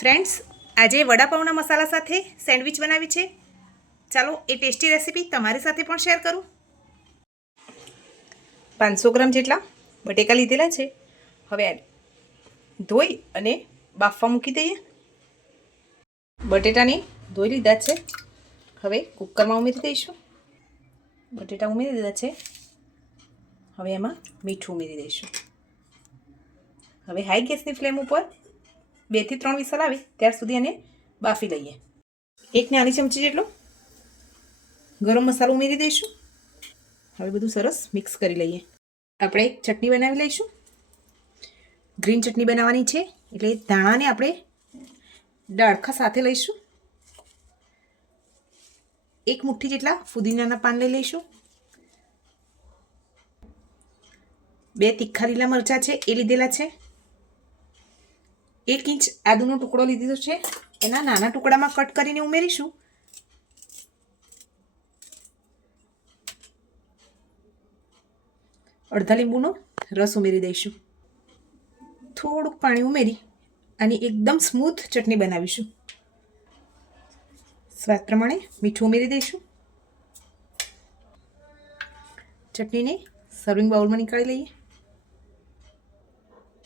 Friends, આજે વડાપાઉંના મસાલા સાથે sandwich બનાવી છે. ચાલો એ ટેસ્ટી રેસીપી તમારી સાથે પણ શેર કરું. 500 ગ્રામ જેટલા બટેકા લીધેલા છે. હવે ધોઈ અને બાફવા મૂકી દઈએ. બટેટાને ધોઈ લીધા છે. હવે કુકરમાં ઉમેરી દઈશું. બટેટા ઉમેરી દીધા છે. હવે એમાં મીઠું ઉમેરી દઈશું. હવે હાઈ ગેસની ફ્લેમ ઉપર 2 થી 3 વિસલ આવે ત્યાર સુધી એને બાફી લઈએ. 1 નાની ચમચી જેટલો ગરમ મસાલો ઉમેરી દઈશું. હવે બધું સરસ મિક્સ કરી લઈએ. આપણે એક ચટણી બનાવી લઈશું. ગ્રીન ચટણી બનાવવાની છે એટલે ધાણાને આપણે ડાળખા સાથે લઈશું. 1 મુઠ્ઠી જેટલા ફુદીનાના પાન લઈ લઈશું. 2 તીખા લીલા મરચાં છે એ લીધેલા છે. 1 ઇંચ આદુનો ટુકડો લીધેલો છે, એના નાના ટુકડામાં કટ કરીને ઉમેરીશું. અડધા લીંબુનો રસ ઉમેરી દઈશું. થોડુંક પાણી ઉમેરી અને એકદમ સ્મૂથ ચટણી બનાવીશું. સ્વાદ પ્રમાણે મીઠું ઉમેરી દઈશું. ચટણીને સર્વિંગ બાઉલમાં નીકાળી લઈએ.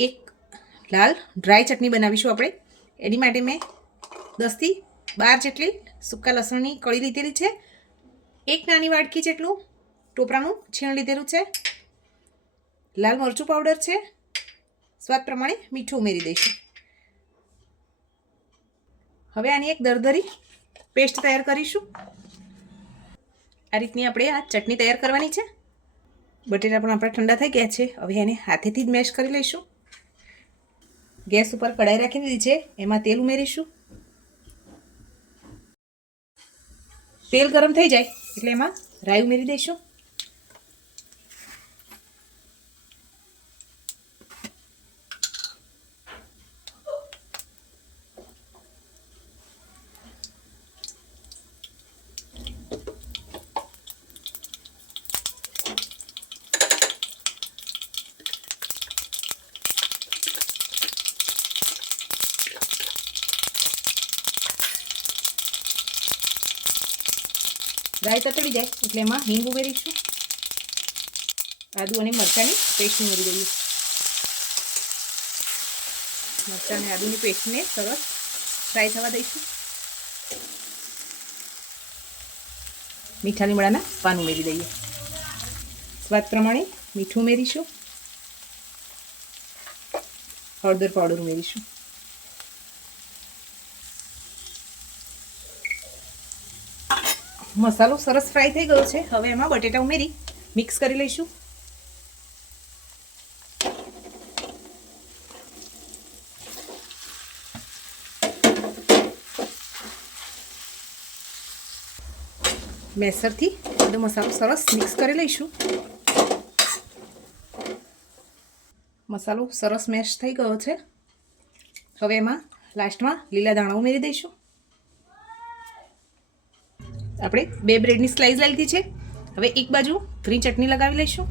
એક લાલ ડ્રાય ચટણી બનાવીશું આપણે. એની માટે મેં 10 થી 12 જેટલી સૂકા લસણની કળી લીધેલી છે. 1 નાની વાટકી જેટલું ટોપરાનું છીણ લીધેલું છે. લાલ મરચું પાવડર છે. સ્વાદ પ્રમાણે મીઠું ઉમેરી દઈશું. હવે આની એક દરદરી પેસ્ટ તૈયાર કરીશું. આ રીતની આપણે આ ચટણી તૈયાર કરવાની છે. બટેટા પણ આપણા ઠંડા થઈ ગયા છે. હવે એને હાથેથી જ મેશ કરી લઈશું. ગેસ ઉપર કઢાઈ રાખી દીધી છે, એમાં તેલ ઉમેરીશું. તેલ ગરમ થઈ જાય એટલે એમાં રાઈ ઉમેરી દઈશું. રાઈ તતડી જાય એટલે એમાં હિંગ ઉમેરીશું. આદુ અને મરચાંની પેસ્ટ ઉમેરી દઈએ. મરચાં અને આદુની પેસ્ટને સરસ ફ્રાય થવા દઈશું. મીઠા લીમડાના પાન ઉમેરી દઈએ. સ્વાદ પ્રમાણે મીઠું ઉમેરીશું. હળદર પાવડર ઉમેરીશું. મસાલો સરસ ફ્રાય થઈ ગયો છે. હવે એમાં બટેટા ઉમેરી મિક્સ કરી લઈશું. મેસરથી બધો મસાલો સરસ મિક્સ કરી લઈશું. મસાલો સરસ મેશ થઈ ગયો છે. હવે એમાં લાસ્ટમાં લીલા ધાણા ઉમેરી દઈશું. આપણે 2 બ્રેડની સ્લાઇસ લઈ લીધી છે. હવે એક બાજુ ગ્રીન ચટણી લગાવી લઈશું.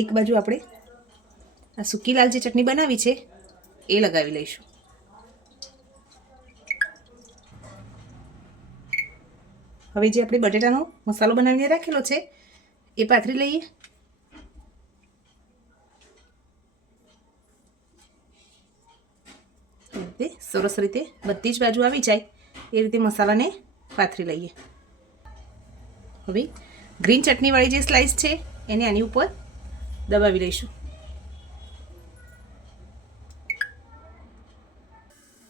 એક બાજુ આપણે આ સૂકી લાલ જે ચટણી બનાવી છે એ લગાવી લઈશું. હવે જે આપણે બટેટાનો મસાલો બનાવીને રાખેલો છે એ પાથરી લઈએ. સરસ રીતે બધી જ બાજુ આવી જાય એ રીતે મસાલાને પાથરી લઈએ. હવે ગ્રીન ચટણીવાળી જે સ્લાઇસ છે એને આની ઉપર દબાવી લઈશું.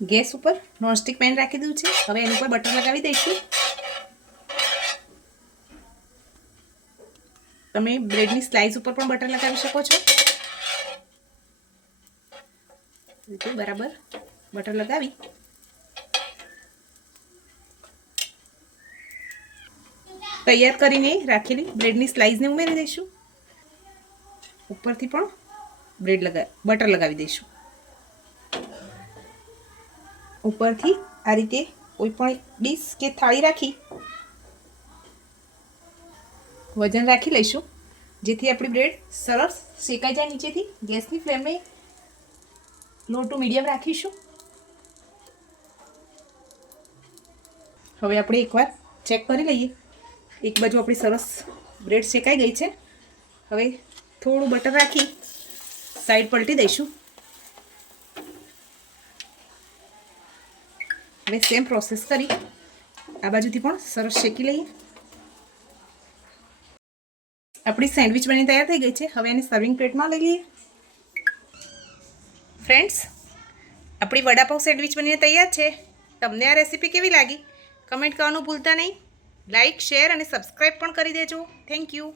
ગેસ ઉપર નોનસ્ટિક પેન રાખી દીધું છે. હવે એની ઉપર બટર લગાવી દઈશું. તમે બ્રેડની સ્લાઇસ ઉપર પણ બટર લગાવી શકો છો. રીતે બરાબર બટર લગાવી તૈયાર કરીને રાખેલી બ્રેડની સ્લાઇસને ઉમેરી દઈશું. ઉપરથી પણ બટર લગાવી દઈશું. ઉપરથી આ રીતે કોઈ પણ ડીશ કે થાળી રાખી વજન રાખી લઈશું, જેથી આપણી બ્રેડ સરસ શેકાઈ જાય નીચેથી. ગેસની ફ્લેમને લો ટુ મીડિયમ રાખીશું. હવે આપણે એકવાર ચેક કરી લઈએ. એક બાજુ આપણી સરસ બ્રેડ શેકાઈ ગઈ છે. હવે થોડું બટર રાખી સાઈડ પલટી દઈશું. હવે સેમ પ્રોસેસ કરી આ બાજુથી પણ સરસ શેકી લઈએ. આપણી સેન્ડવિચ બની તૈયાર થઈ ગઈ છે. હવે એને સર્વિંગ પ્લેટમાં લઈ લઈએ. ફ્રેન્ડ્સ, આપણી વડાપાઉં સેન્ડવિચ બનીને તૈયાર છે. તમને આ રેસીપી કેવી લાગી કમેન્ટ કરવાનું ભૂલતા નહીં. લાઇક, શેર અને સબસ્ક્રાઈબ પણ કરી દેજો. Thank you.